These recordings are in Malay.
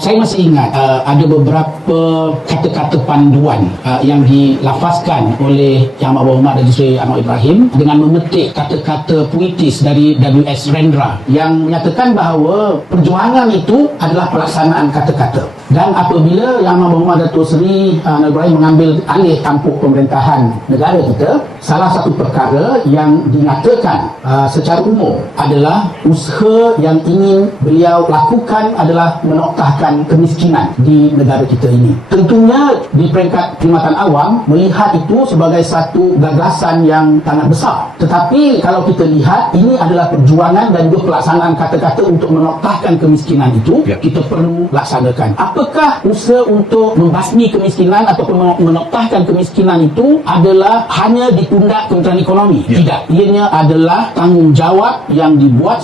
Saya masih ingat ada beberapa kata-kata panduan yang dilafazkan oleh Yang Amat Berhormat Datuk Seri Anwar Ibrahim dengan memetik kata-kata puitis dari W.S. Rendra yang menyatakan bahawa perjuangan itu adalah pelaksanaan kata-kata. Dan apabila Yang Amat Berhormat Datuk Seri Anwar Ibrahim mengambil alih tampuk pemerintahan negara kita, salah satu perkara yang dinyatakan secara umum adalah usaha yang ingin beliau lakukan adalah menoktahkan kemiskinan di negara kita ini. Tentunya di peringkat perkhidmatan awam melihat itu sebagai satu gagasan yang sangat besar. Tetapi kalau kita lihat ini adalah perjuangan dan juga pelaksanaan kata-kata untuk menoktahkan kemiskinan itu, kita perlu laksanakan. Apakah usaha untuk membasmi kemiskinan ataupun menoktahkan kemiskinan itu adalah hanya di pundak Kementerian Ekonomi? Tidak. Ianya adalah tanggungjawab yang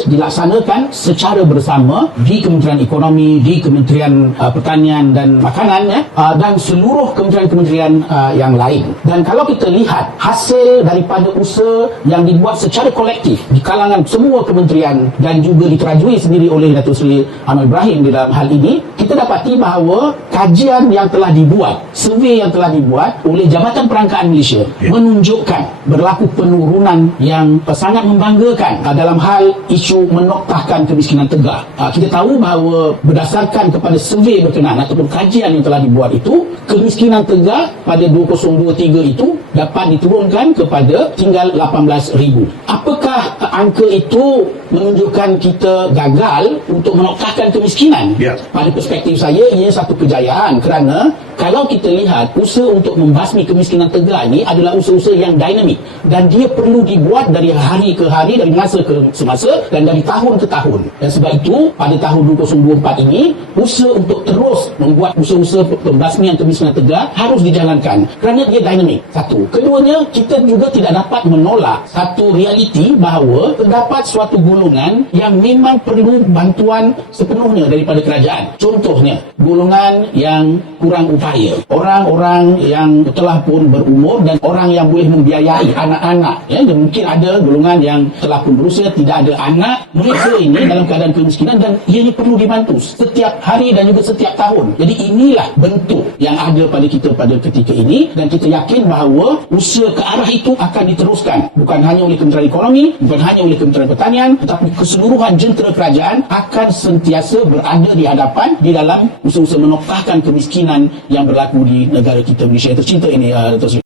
dilaksanakan secara bersama di Kementerian Ekonomi, di Kementerian Pertanian dan Makanan dan seluruh kementerian-kementerian yang lain. Dan kalau kita lihat hasil daripada usaha yang dibuat secara kolektif di kalangan semua kementerian dan juga diterajui sendiri oleh Datuk Seri Anwar Ibrahim di dalam hal ini, kita dapati bahawa kajian yang telah dibuat, survei yang telah dibuat oleh Jabatan Perangkaan Malaysia menunjukkan berlaku penurunan yang sangat membanggakan dalam hal isu menoktahkan kemiskinan tegak. Kita tahu bahawa berdasarkan kepada survei berkenaan ataupun kajian yang telah dibuat itu, kemiskinan tegak pada 2023 itu dapat diturunkan kepada tinggal 18,000. Apakah angka itu menunjukkan kita gagal untuk menoktahkan kemiskinan? Pada perspektif saya, ia satu kejayaan kerana kalau kita lihat usaha untuk membasmi kemiskinan tegak ini adalah usaha-usaha yang dinamik dan dia perlu dibuat dari hari ke hari, dari masa ke semasa dan dari tahun ke tahun. Dan sebab itu pada tahun 2024 ini usaha untuk terus membuat usaha-usaha pembasmian kemiskinan tegak harus dijalankan kerana dia dinamik. Satu. Keduanya, kita juga tidak dapat menolak satu realiti bahawa terdapat suatu golongan yang memang perlu bantuan sepenuhnya daripada kerajaan. Contohnya, golongan yang kurang upaya, orang-orang yang telah pun berumur dan orang yang boleh membiayai anak-anak. Mungkin ada golongan yang telah pun berusia tidak ada anak. Mereka ini dalam keadaan kemiskinan dan ia ini perlu dibantu setiap hari dan juga setiap tahun. Jadi inilah bentuk yang ada pada kita pada ketika ini dan kita yakin bahawa usaha ke arah itu akan diteruskan. Bukan hanya oleh Kementerian Ekonomi, bukan hanya oleh Kementerian Pertanian, tetapi keseluruhan jentera kerajaan akan sentiasa berada di hadapan di dalam usaha-usaha menoktahkan kemiskinan yang berlaku di negara kita Malaysia yang tercinta ini, Datuk Seri.